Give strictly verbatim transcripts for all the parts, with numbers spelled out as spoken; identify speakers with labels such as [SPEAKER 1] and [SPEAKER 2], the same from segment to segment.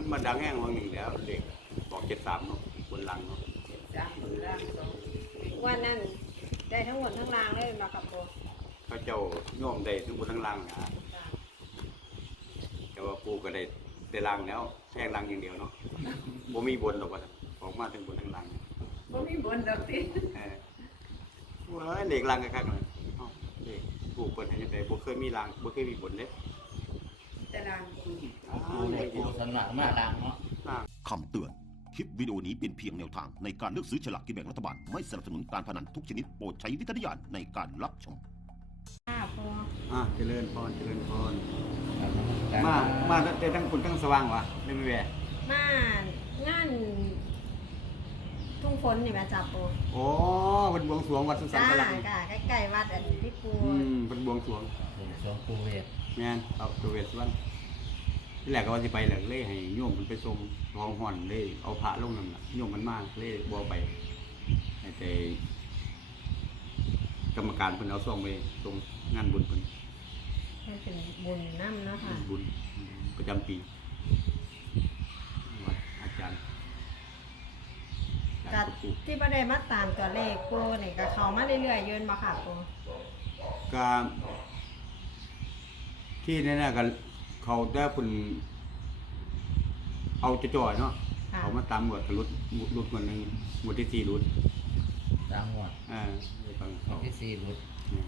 [SPEAKER 1] มาดังแห้งวันหนึ่งแล้วเด็กบอกเจ็ดสามเนาะบนลังเนาะ
[SPEAKER 2] สามบนล่างสอง
[SPEAKER 3] วันนั้นได้ทั้งหมดทั้งรางเลยมากับโบ
[SPEAKER 1] พระเจ้าโยมได้ทั้งบนทั้งลังนะแต่ว่าปูก็ได้ได้ลังแล้วแค่ลังอย่างเดียวเนาะบ่มีบนหรอกว่าออกมาทั้งบนทั้งลัง
[SPEAKER 2] บ่มีบนดอกติ
[SPEAKER 1] เออว่าเด็กลังกันคักเลยเด็กปูเปิดให้ยังไงบ่เคยมีลังบ่เคยมีบนเด้
[SPEAKER 2] แต่ล่างปู
[SPEAKER 4] ปูเนี่ยปูสำนักมาดังเนาะ
[SPEAKER 5] คำเตือน คลิปวิดีโอนี้เป็นเพียงแนวทางในการเลือกซื้อฉลากกินแบ่งรัฐบาล ไม่สนับสนุนการพนันทุกชนิดโปรดใช้วิจารณญาณในการรับชม
[SPEAKER 3] ค่ะพอ
[SPEAKER 1] อ่าเจริญพรเจริญพรมามาแต่ทั้งคุณทั้งสว่างวะไม่มีแวะ
[SPEAKER 3] มางานทุ่งฝนนี่แม่จับโบ
[SPEAKER 1] โอ้เป็นบวงสรวงวัดสุสันต์
[SPEAKER 3] จ้าค่ะใกล้ๆวัดอันที่ปู
[SPEAKER 1] อืมเป็นบวงสรวง
[SPEAKER 4] บวงสรวงปูเวท
[SPEAKER 1] แม่นครับตัวเวทวันที่แรกก็ว่าจะไปแหละเลยให้โยมมันไปทรงทองห่อนเลยเอาพระลงนั่นน่ะโยมมันมากเลยบัวไปแต่กรรมการเพิ่นเอาซองไปตรงงานบุญเพิ่น
[SPEAKER 3] ให้เป็นบุญน้ำเนาะค่ะ
[SPEAKER 1] บุญประจำปีวัดอาจารย์
[SPEAKER 3] กัดที่ประเด็นมาตามตัวเลขปูนี่ก็เข้ามาเรื่อยๆยืนมาค่ะปู
[SPEAKER 1] การที่นี่นะกันเขาได้คุณเอาจะจ่อยเนาะเขามาตามหมวดรุดรุดมันนึงหมวดที่สี่รุด
[SPEAKER 4] ตามหมวด
[SPEAKER 1] อ่า
[SPEAKER 4] ฟังเขาที่สี่รุด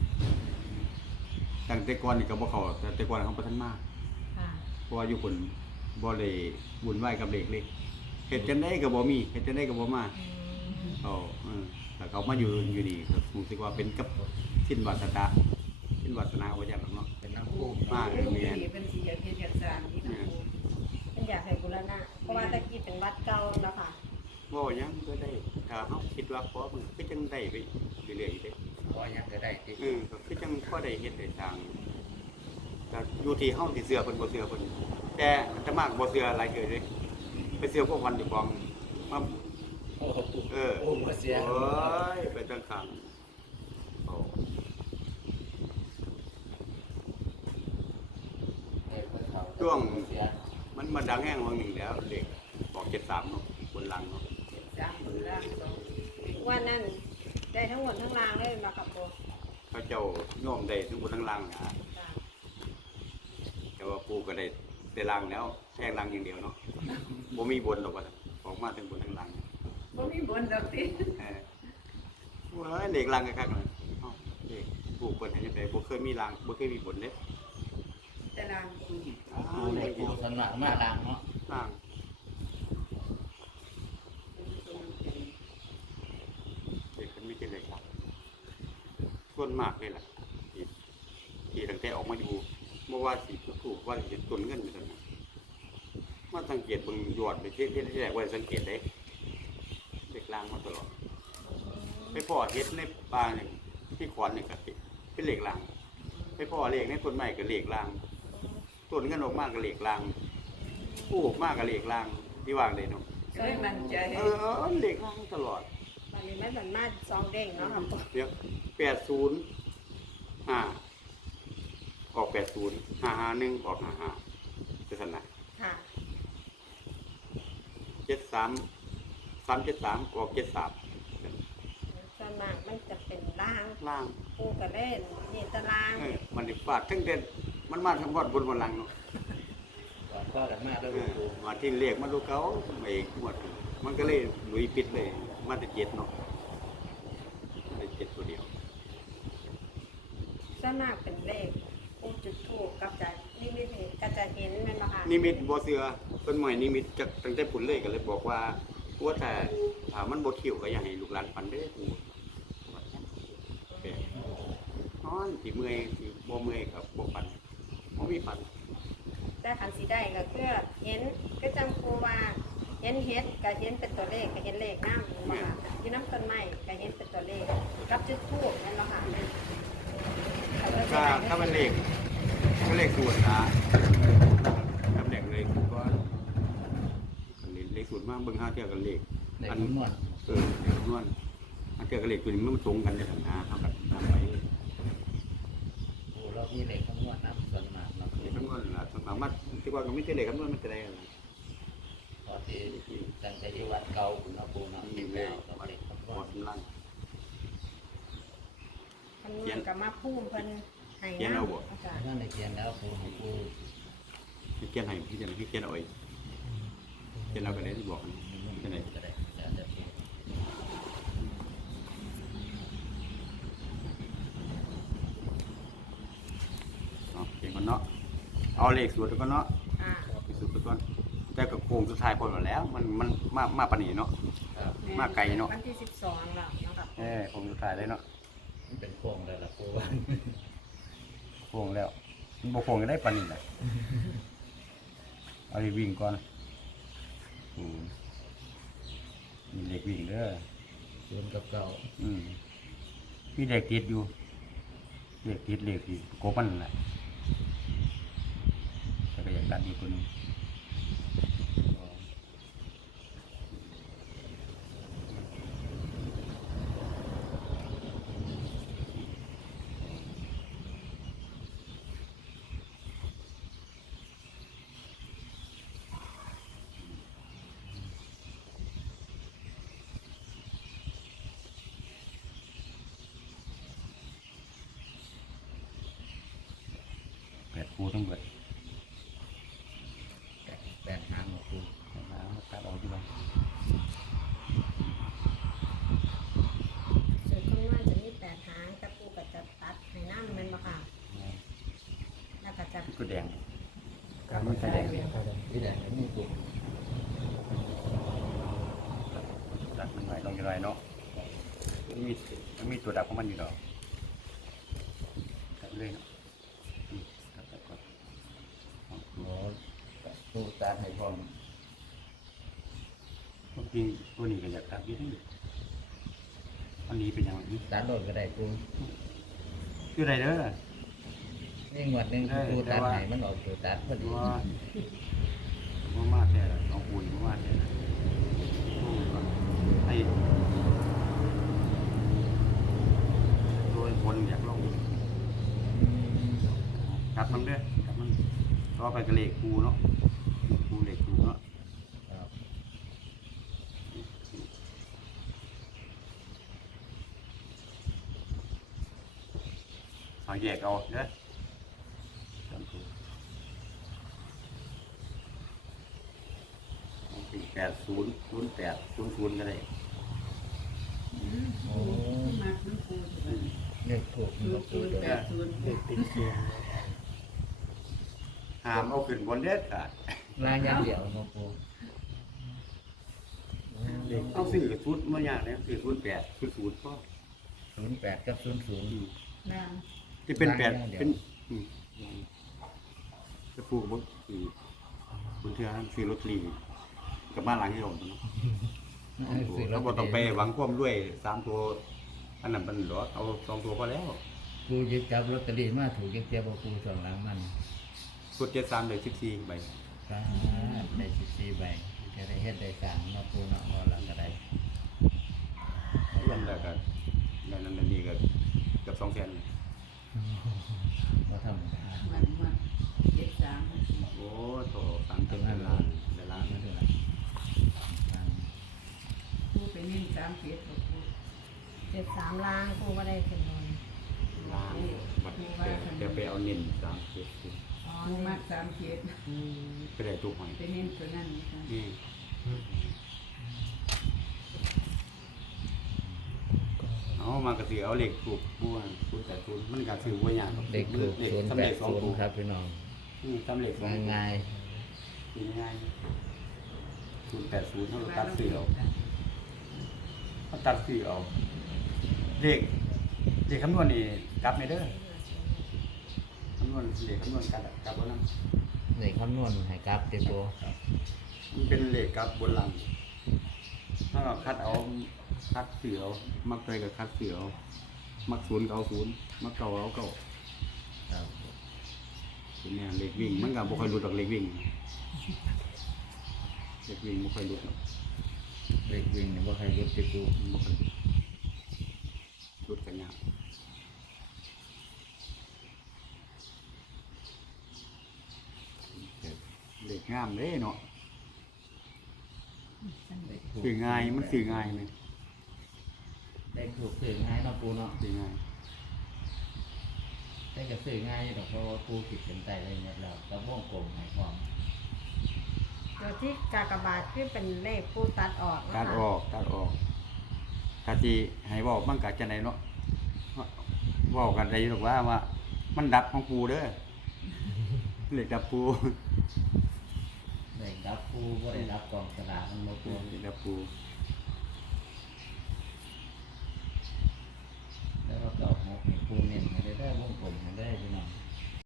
[SPEAKER 1] ตั้งแต่ก่อนนี่ก็บ่เขาแต่แต่ก่อนเขาประทันมากเพราะว่าอยู่คนบ่ได้บุญไหวกับเด็กเล็กเฮ็ดจังได๋ก็บ่มีเฮ็ดจังได๋ก็บ่มาอ๋อเออแต่เขามาอยู่อยู่นี่รู้สึกว่าเป็นกับสิ้นวาสนาสิ้นวาสนาบ่จักเนาะ
[SPEAKER 4] เป็นน้ำปู
[SPEAKER 1] มากเลยแม่น
[SPEAKER 2] เป็นสิอยากเฮ็ดอยากสร้างนี่นะปู
[SPEAKER 3] เป็นอยากให้บูรณะเพราะว่าตะกี้เป็นวัดเก่าแล้วค่ะ
[SPEAKER 1] บ่ยังก็ได้ถ้าเฮาคิดว่าพอมันคือจังได้ไปเรื่อยๆเด้
[SPEAKER 4] พอยังก็ได้ติ
[SPEAKER 1] เออก็คือจังพอได้เฮ็ดได้สร้างก็อยู่ที่เฮาสิเชื่อเพิ่นบ่เชื่อเพิ่นแต่อาตมาก็บ่เชื่อหลายเทื่อเด้ไปเชื่อพวกวันอยู่กองมาเออโอ้บ่เสียโอ้ยไปตั้งข้างโอ้ช่วงมันมาดังแห้งวันหนึ่งแล้วเด็กบอกเจ็ดสามเนาะบนลังเนาะ
[SPEAKER 2] สามบนล่างสอง
[SPEAKER 3] วันนั้นได้ทั้งหมดทั้งรางเลยมากับโบ
[SPEAKER 1] พระเจ้าโยมได้ทั้งบนทั้งลังนะแต่ว่าปูก็ได้ได้ลังแล้วแค่ลังอย่างเดียวเนาะบ่มีบนหรอกว่าออกมาทั้งบนทั้งลัง
[SPEAKER 2] บ่มีบนดอกติ
[SPEAKER 1] เออว่าเด็กลังกันคักเลยเด็กปูเปิดให้ยังไงบ่เคยมีลังบ่เคยมีบนเด้
[SPEAKER 2] แต่ล่างปู
[SPEAKER 4] ปูเนี่ยปูสำนักมาดังเนาะ
[SPEAKER 1] ล่างเด็กมันมีแต่เล็กครับส่วนมากเลยล่ะที่ที่ตั้งแต่ออกมาอยู่เมื่อว่าสิถูกว่าเห็นต้นเงินอยู่ตรงนั้นมาสังเกตเบิ่งยอดไปที่ที่แรกว่าสังเกตได้เด็กล่างมาตลอดไปพ่อเฮ็ดในป่าเนี่ยที่ขวานเนี่ยก็เป็นเหล็กล่างไปพ่อเหล็กในต้นไม้ก็เหล็กล่างต้นเงินออกมากก็เหล็กล่างผู้ออกมากก็เหล็กล่างที่วางเลยเนาะ
[SPEAKER 2] เคยมั่นใจ
[SPEAKER 1] เออเหล็กล่างตลอด
[SPEAKER 3] วันนี้ไม่เหมือนมาซองเด้งเนาะครับ
[SPEAKER 1] เดี๋ยวแปดศูนย์ห้าออกแปดศูนย์ห้าห้าหนึ่งออกห้าห้าจะสนะ
[SPEAKER 3] ค่ะ
[SPEAKER 1] เจ็ดสามสามเจ็ดสามออกเจ็ดสาม
[SPEAKER 3] ส่วนมากมันจะเป็นล่าง
[SPEAKER 1] ล่าง
[SPEAKER 3] ปูกระเล่นนี่ตาราง
[SPEAKER 1] มันดิฟาดทั้งเด่นมันมาทั้งวัดบนบนลังเนาะ
[SPEAKER 4] ก็กันมากแล้วปู
[SPEAKER 1] มาที่เรียกมาดูเขาไม่หมดมันก็เลยลุยปิดเลยมาแต่เจ็ดเนาะได้เจ็ดตัวเดียว
[SPEAKER 3] ส่วนมากเป็นเลขปูจุดถูกกับจะนิมิตเห็นกับจะเห็นมันมาค่ะ
[SPEAKER 1] นิมิตบ่เสือเป็นใหม่นิมิตจากตั้งแต่ผุนเลยก็เลยบอกว่าว่าแต่ถามมันบ่คิวก็อย่าให้ลูกหลานฝันเด้อปูนอนสิเมื่อยสิบ่เมื่อยกับบ่ฝันบ่มีฝัน
[SPEAKER 3] แต่ขันสีได้ก็คือเห็นก็จำครูว่าเห็นเฮ็ดก็เห็นเป็นตัวเลขก็เห็นเลขน้ำมาค่ะที่น้ำต้นไม้ก็เห็นเป็นตัวเลขกับจุดทูบนั่นแหละค่ะ
[SPEAKER 1] ก็ถ้าเป็นเลขก็เลขสูตรนะตำแหน่งเลยก็เลขสูตรมากเบิ่งห้าเที่ยวกันเลข
[SPEAKER 4] อันนวล
[SPEAKER 1] เออเลขนวลห้าเที่ยวกันเลขตัวนี้มันตรงกันเลยนะเท่ากับนำไป
[SPEAKER 4] โอ้เรามีเลขคำนวณน้ำส่วนมากเรา
[SPEAKER 1] เลขคำนวณนะสมมติว่าที่ว่าก็ไม่ใช่เลขคำนวณมันจะได้อะไร
[SPEAKER 4] ก่าคุณเอาปูเนาะ
[SPEAKER 1] นี่
[SPEAKER 4] นี่
[SPEAKER 1] เล
[SPEAKER 4] แล้
[SPEAKER 1] ยว
[SPEAKER 4] กับ
[SPEAKER 1] วัด
[SPEAKER 4] เลขคำน
[SPEAKER 1] วั
[SPEAKER 4] ว
[SPEAKER 1] ด
[SPEAKER 4] ณ
[SPEAKER 1] กำลัง
[SPEAKER 3] คำนวณกับมาพุ่มเพิ่นให้
[SPEAKER 1] เขียนเอาบ่
[SPEAKER 3] อาจารย์
[SPEAKER 4] นั่นในเขียนแล้วปูให้ปู
[SPEAKER 1] พี่เขียนให้พี่เขียนพี่เขียนเอาเองเขียนเอาก็ได้ที่บอกนี่เขียนไหน
[SPEAKER 4] ก็ได้แล้วแต่ปู
[SPEAKER 1] เอาเขียนก่อนเนาะเอาเลขสูตรก่อนเนาะ
[SPEAKER 3] อ่า
[SPEAKER 1] ไปสูตรไปก่อนแต่ก็โค้งสุดท้ายพอแล้ว มันมันมามาปานนี้เนาะ
[SPEAKER 4] ครับ
[SPEAKER 1] มาไกลเนาะ
[SPEAKER 3] วันที่สิบสองแล้วเนาะครับ
[SPEAKER 1] เออโค้งสุดท้ายเลยเนาะ
[SPEAKER 4] มันเป็นโค้งแล้วล่ะปูว่า
[SPEAKER 1] โค้งแล้วมันบ่โค้งก็ได้ปานนี้แหละเอาเลขวิ่งก่อนอืมมีเลขวิ่งเด้อ
[SPEAKER 4] ศูนย์กับเก้า
[SPEAKER 1] อืมมีเลขติดอยู่เลขติดเลขที่กบมันนั่นแหละแต่ก็อยากดันอีกคนหนึง แปดคู่ทั้งหมด
[SPEAKER 4] แปดแปดหางของปู
[SPEAKER 1] มาตัดออกที่บ้าน
[SPEAKER 3] สูตรคำนวณจะมีแปดหางแต่ปูก็จะตัดให้น้ำแมันบ่ค่ะแล้วก็จะ
[SPEAKER 1] ก็แดง
[SPEAKER 4] การมันแดงนี่แหละนี่ปู
[SPEAKER 1] ตัดมันหน่อยลงจะหน่อยเนาะมันมีมันมีตัวดับของมันอยู่ดอกตัดเลยเนาะอืมตัดตัดก่อน
[SPEAKER 4] โอ้ปูตาให้พร้อม
[SPEAKER 1] พวกจริงตัวนี้ก็อยากตัดอยี่นี่อันนี้เป็นอย่างนี้
[SPEAKER 4] ตาโดดก็ได้ปู
[SPEAKER 1] คืออะไรเด้อ
[SPEAKER 4] นี่งวดหนึ่งปูตัดให้มันออกตัวตัดพอดี
[SPEAKER 1] ว่าว่ามาแต่เอาปูนว่าแต่ไอ้โดยคนอยากลงกลับมันเด้อกลับมันต่อไปก็เลขคูเนาะคูเลขคูเนาะ
[SPEAKER 4] ครับ
[SPEAKER 1] เอาแยกเอาเด้อจำถูกแปดศูนย์ศูนย์แปดศูนย์ศูนย์ก็ได้
[SPEAKER 2] อืม
[SPEAKER 4] โอ้
[SPEAKER 2] มักน้ำปูอยู่
[SPEAKER 4] เลขถูก
[SPEAKER 2] ศู
[SPEAKER 4] มัน
[SPEAKER 2] น
[SPEAKER 4] ก็
[SPEAKER 2] ย์
[SPEAKER 4] ปู
[SPEAKER 2] ศูนย์
[SPEAKER 4] เดี
[SPEAKER 2] แป
[SPEAKER 4] ยว
[SPEAKER 2] ดศูนย์
[SPEAKER 1] ห้ามเอาขึ้นบนเด็ดขาด
[SPEAKER 4] ล่างอย่างเดียวมาปู
[SPEAKER 1] เอาซื้อกระสุดมาอย่างนี้ซื้อศูนย์แปดศูนย์ศูนย์ก็
[SPEAKER 4] ศูนย์แปดกับศูนย์ศูนย์
[SPEAKER 2] นาง
[SPEAKER 1] ที่เป็นแปด
[SPEAKER 4] ล้างอย่างเดียว
[SPEAKER 1] เป็นอืมจะปลูกบนอืมบนเทือกซื้อรถลีกับบ้านหลังที่ผมเนาะเราก็ต้องไปหวังความด้วยสามตัวอันนั้นเป็นหรอเอาสองตัวก็แล้ว
[SPEAKER 4] ปูยึดจับลอตเตอรี่มาถูกยังเทียบปูสองหลังมัน
[SPEAKER 1] สุดเจ็ดสามเลยสิบสี่ใบ
[SPEAKER 4] ครับได้สิบสี่ใบจะได้เฮ็ดได้สามมาปูเนาะพอละก็ได้
[SPEAKER 1] นั่นแหละก็นั่นนั่นนี่ก็เกือบสองแสน
[SPEAKER 4] มาทำได้
[SPEAKER 2] มันมันเจ็ดสาม
[SPEAKER 1] โอ้โถสามเจ็ดล้านได้ล้าน
[SPEAKER 4] ไม่
[SPEAKER 1] เลย
[SPEAKER 4] เท่าไหร่
[SPEAKER 2] ปูไปนิ่มสามเจ็ดกับปู
[SPEAKER 3] เจ็ดสามล้างปูก็ได้ขึ้นบน
[SPEAKER 1] ล้านบัดเดี๋ยวไปเอาเน้นสามเจ็ดสิ
[SPEAKER 3] อ๋อ
[SPEAKER 2] ปู
[SPEAKER 3] นี่
[SPEAKER 2] มักสามเจ็ด
[SPEAKER 1] ไปได้ทุกหอย
[SPEAKER 2] ไปนิ่มตัวนั้นนี่ค่ะ
[SPEAKER 1] อืมเอามากระสือเอาเหล็กถูกบ้วนถูกแต่ถูกมันกระสือบ้วนอย่าง
[SPEAKER 4] เด็กถูก
[SPEAKER 1] เหล็ก
[SPEAKER 4] ศูนย์
[SPEAKER 1] ทำ
[SPEAKER 4] แป
[SPEAKER 1] เหล็
[SPEAKER 4] ด
[SPEAKER 1] กสอง
[SPEAKER 4] ศูน
[SPEAKER 1] ตัว
[SPEAKER 4] ย์ครับพี่น้อง
[SPEAKER 1] อืมทำเหล็กสอง
[SPEAKER 4] ง่าย
[SPEAKER 1] ตัว
[SPEAKER 4] ง่าย
[SPEAKER 1] ง่ายศูนย์แปดศูนย์เขาตัดเสือเอาเขาตัดเสือเอาเด็กเด็กคำนวณนี่กลับไม่เด้อคำนวณเด็กคำนวณกลับกลับบนนั้น
[SPEAKER 4] เด็กคำนวณให้กราฟเต็มตัว
[SPEAKER 1] มันเป็นเหล็กกลับบนหลังถ้าเราคัดเอาคัดเสือเอามักใจกับคัดเสือเอามักศูนย์เก่าศูนย์มักเก่าเอาเก่า
[SPEAKER 4] ครับ
[SPEAKER 1] เป็นแนวเหล็กวิ่งมันกับบุคอยหลุดออกเหล็กวิ่งเหล็กวิ่งบุคอยหลุดหรอก
[SPEAKER 4] เด็กวิ่งเนี่ยว่าใครยึดติดปู
[SPEAKER 1] บุคอยหลุดกันยากเหล็กงามเลยเนาะ
[SPEAKER 2] ฉันเลย
[SPEAKER 1] สื่อง่ายมันสื่อง่ายไหม
[SPEAKER 4] ได้ถูกสื่อง่ายเนาะปูเนาะ
[SPEAKER 1] สื่อง่าย
[SPEAKER 4] ได้ก็สื่อง่ายดอกเพราะว่าปูขีดเส้นใต้อะไรเนี่ยแล้วก็วงกลมให้ความ
[SPEAKER 3] ตัวที่กากบาทคือเป็นเลขผู้ตัดออกเนาะ
[SPEAKER 1] ตัด
[SPEAKER 3] ค่ะ
[SPEAKER 1] ออกตัดออกกะที่ให้เว้ามันกะจังไดเนาะเว้ากันได้หรอกว่าว่า มันดับของปูเด้อ เลขดับปู
[SPEAKER 4] ได้รับปูบ่ได้รับกองสลากมันบ่ปู
[SPEAKER 1] เลขดับปู
[SPEAKER 4] แล้วก็เก้าหกให้ปูเน้นให้ได้ได้วงกลมให้